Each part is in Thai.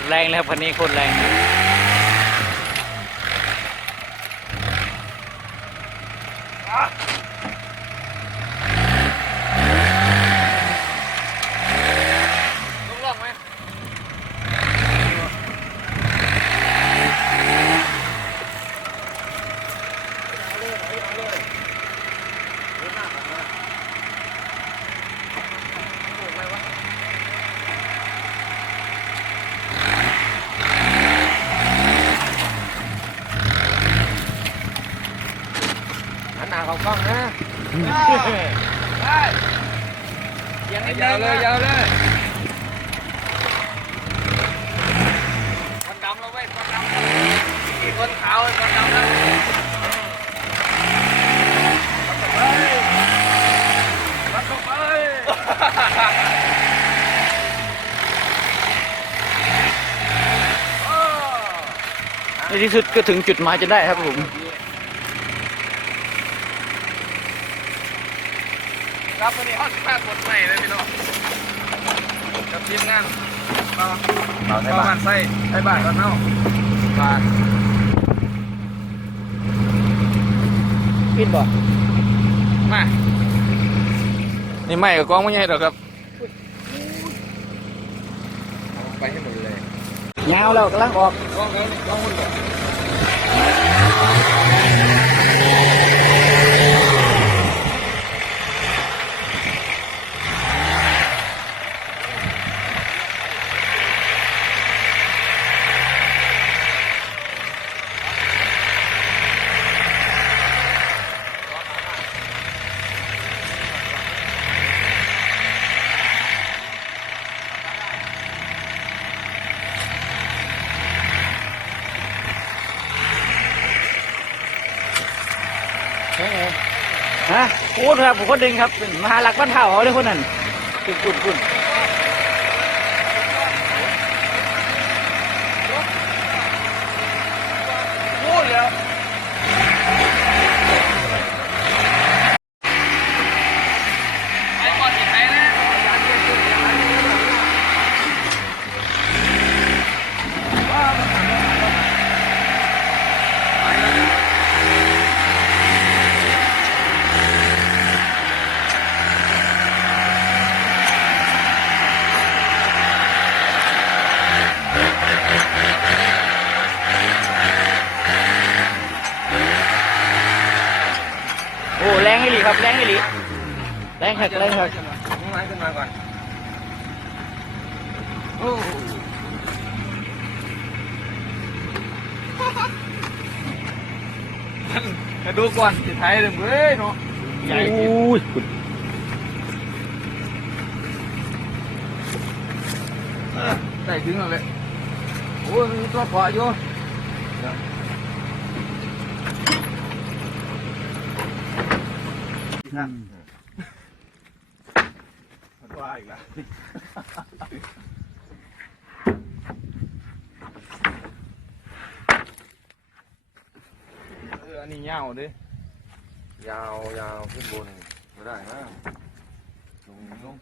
ตรแรงเลยครับคันนี้โคตรแรงลงลองไหม หันหน้าเข้ากล้องนะ ได้ ยังนิดนึงยาวเลยนะยาวเลยคนดำแล้วเว้ยคนดำแล้วมีคนขาวคนดำแล้วรัดเข้าไปในที่สุดก็ถึงจุดหมายจะได้ครับผม ครับวันนี้ฮอตแค่กดใหม่เลยพี่น้องกับทีมงานก็เราในก็บ้าบ้านนไส้ไส้บ้านกันเนาะบ้านปิดบ่มานี่ไม่กับกล้องไม่ใช่หรอกครับไปให้หมดเลยยาวแล้วกำลังออกกล้องแล้วนี่กล้องหุ่น ฮะคุณครับผมคนดึงครับมหาหลักบ้านเท่าเขาเลยคนนั้นคุณคุณคุณ พูดแล้วไอ้ก่อนที่ไหนนะ โอ้แรงอีหลีครับแรงอีหลีแรง หักแรงหักมึงไม้ขึ้นมาก่อนโอ้มาดูก่อนสิไทยเลยเว้ยเนาะใหญ่จริงอุ้ยคุณได้ถึงแล้วเลยโอ้ยมีตัวปลาอยู่ว่า อีกแล้วเอออันนี้ยาวดิยาวยาวขึ้นบนไม่ได้นะลงลง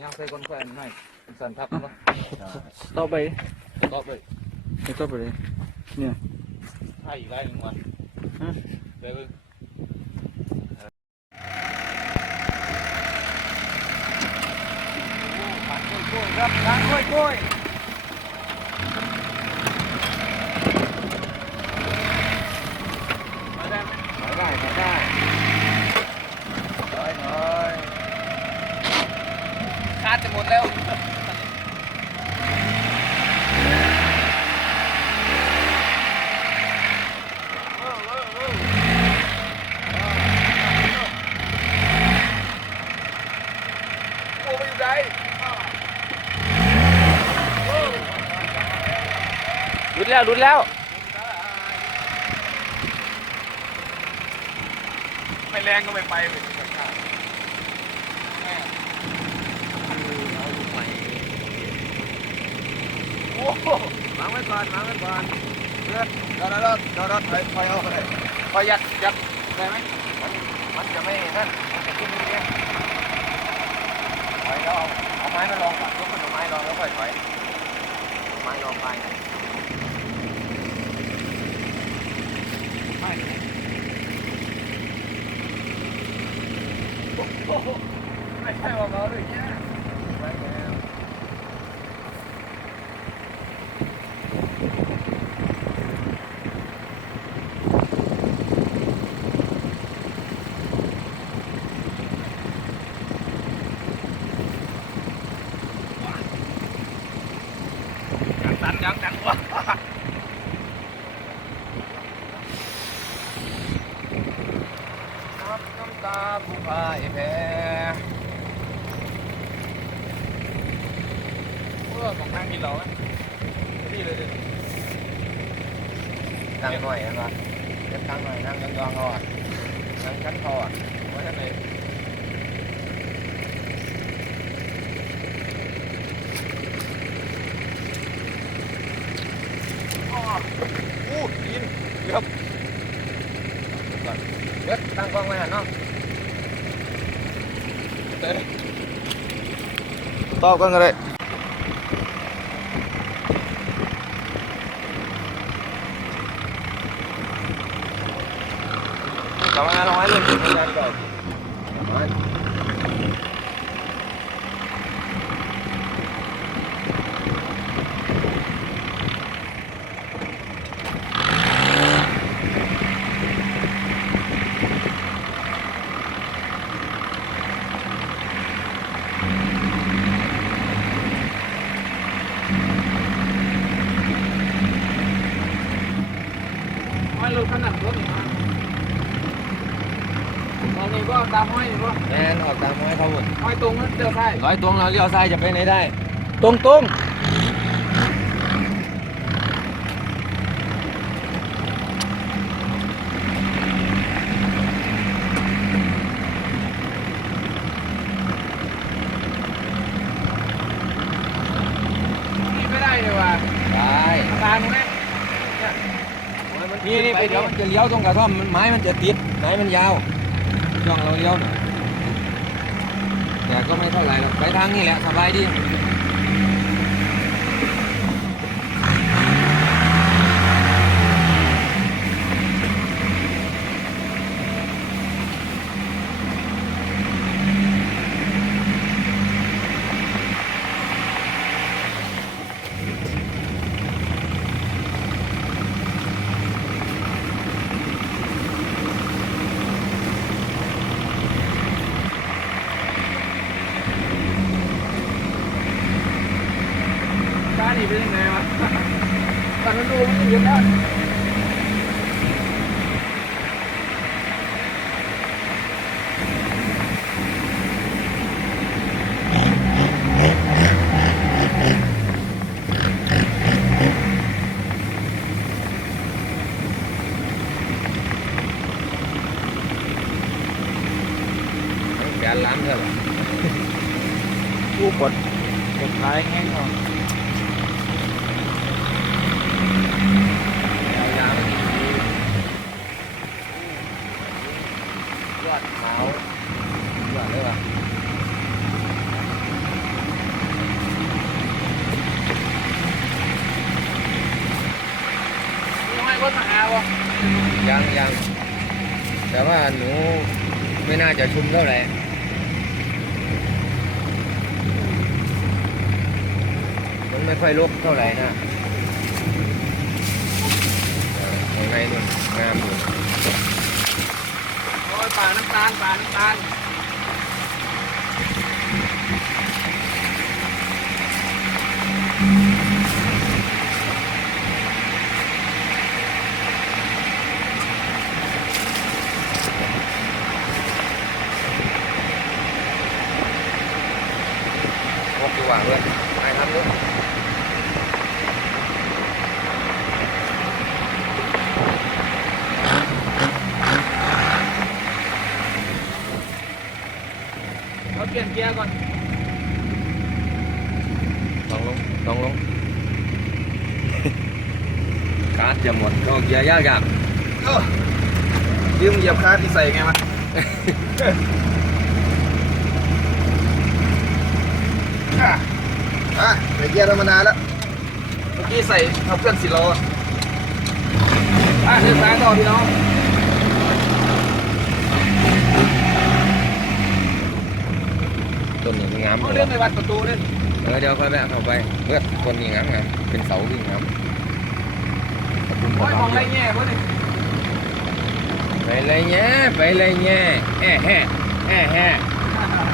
อันนี้เอาใส่ก้นแขวนหน่อยสันทับมั้ยต่อไปตอบเลยต่อไปเลย ให้อีกไรหนึ่งวันไปเบิ่งครับทางกล้วยกล้วย ไม่ได้ไม่ได้ น้อยน้อยคาดจะหมดแล้ว โอ้ไปอยู่ไหน รุดแล้วรุดแล้ว ไม่แรงก็ไม่ไปเลยโอ้โหวางไว้ก่อนวางไว้ก่อนเดี๋ยวเดี๋ยวเดี๋ยวเดี๋ยวเดี๋ยวถอยถอยเอาไปเลยถอยยัดยัดได้ไหมมันมันจะไม่นั่นมันจะขึ้นเองถอยแล้วเอาเอาไม้มาลองก่อนยกขึ้นเอาไม้ลองแล้วค่อยถอยเอาไม้ลองไปไม่โอ้โหไม่ใช่ว่าเราเลยเนี่ยไปแล้ว ยังตังวะน้ำน้ำตาผู้พายแพ้เออของนั่งกินเหล้าไหมนี่เลยดินั่งหน่อยนะเก็บตังหน่อยนั่งยองๆเอาอะนั่งชั้นคออะไว้ท่านไหนอ้ออู้ยินเกือบก่อนเด็ดตั้งกล้องไว้หันเนาะเต้ ตอบกันก็ได้กลับมางานลงไว้เลยงานก่อนห้อยรถขนาดรถนี่มาต อนนี้ก็ตามห้อยนี่ก็แมนออกตามไม้เขาหมดห้อยตรงนั้นเจอใช่ร้อยตวงเราเลี้ยวซ้ายจะไปไหนได้ ตรงตรงนี่ไม่ได้เลยว่ะได้ตามนี่นี่นี่ไปเดี๋ยวมันจะเลี้ยวตรงกระท่อมมันไม้มันจะติดไม้มันยาว ช่องเราเลี้ยวหน่อยแต่ก็ไม่เท่าไหร่หรอกไปทางนี้แหละสบายดี บ้านนี่เป็นยังไงวะ ตอนนั้นดูมันเยอะแล้ว แกนล้านเท่าไหร่ ผู้กดกดท้ายแห้งเอา ยาวๆยอดขาวยอดเลยว่ะ มีห้อยรถมาหาวะ ยังยังแต่ว่าหนูไม่น่าจะชุม เท่าไหร่มันไม่ค่อยลกเท่าไหร่นะเออยังไงนู่นงามอยู่โอ้ยป่าน้ำตาลป่าน้ำตาล พกดีกว่าด้วยไปทำด้วย เขาเปลี่ยนเกียร์ก่อน ต้องลงต้องลง การ์ดจะหมดก็เกียร์ยากยากเอ้ายืมเหยียบคาที่ใส่ไงวะอะอะใส่เกียร์ธรรมดาแล้ว เมื่อกี้ใส่เอาเพื่อนสิโลอะเดินซ้ายต่อพี่น้องต้นนี้มันงามเอาเรื่องไปวัดประตูด้วยเออเดี๋ยวค่อยแวะเข้าไปเมื่อต้นนี้งามงามเป็นเสาวิ่งงาม ขอบคุณโอ้ยมอง ค ไร รับ แง่วะเนี่ย ไปเลยแง่ไปเลยแง่แอะแห่แอะแห่แห่ๆ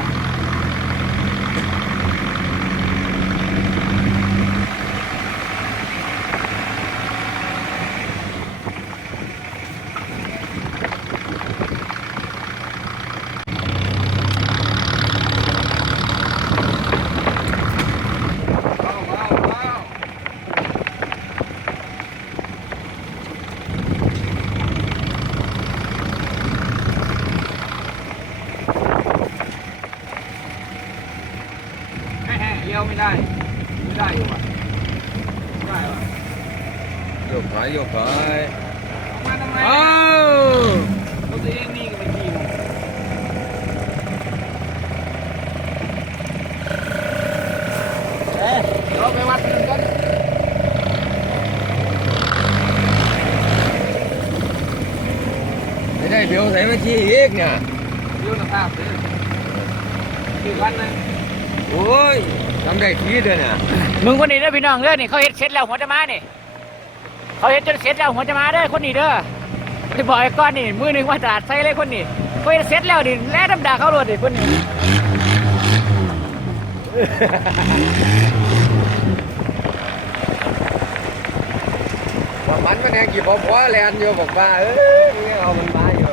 เลี้ยวไม่ได้ ไม่ได้อยู่ว่ะไม่ได้ว่ะ โยกถอยโยกถอย มาทำไม อ้าว รถตัวเองนี่ก็ไม่ขี่หรอกเอ๊ะเดี๋ยวเราไปวัดกันก่อน ไม่ได้ เดี๋ยวใส่มาชี้อีกเนี่ยเดี๋ยวนะภาพเลยขี่วันหนึงโอ้ยทำได้ทีเดียวเนี่ยมึงคนนี้เด้อพี่น้องเด้อนี่เขาเฮ็ดเสร็จแล้วหัวจะมานี่เขาเฮ็ดจนเสร็จแล้วหัวจะมาเด้อคนนี้เด้อไปบอกไอ้ก้อนนี่มือหนึ่งว่าตลาดใส่เลยคนนี้เขาเฮ็ดเสร็จแล้วดิแล่ดำดาเขาโดดดิคนนี้ว่ามันมันแหงกี่พอพอแลนอยู่บอกว่าเอ้ยมึงเอามันมาอยู่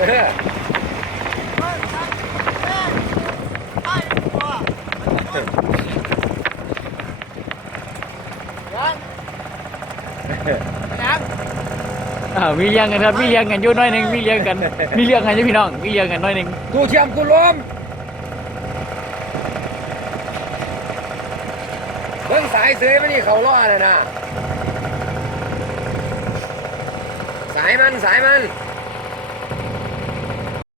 เอออ่ามีเลี้ยงกันครับมีเลี้ยงกันอยู่หน้อยหนึงมีเลี้ยงกันมีเลี้ยงกันอยู่พี่น้องมีเลี้ยงกันหน้อยหนึงกูเทียมกูล้มเบิ่งสายเสยมันนี่เขาล่อเลยนะ สายมันสายมัน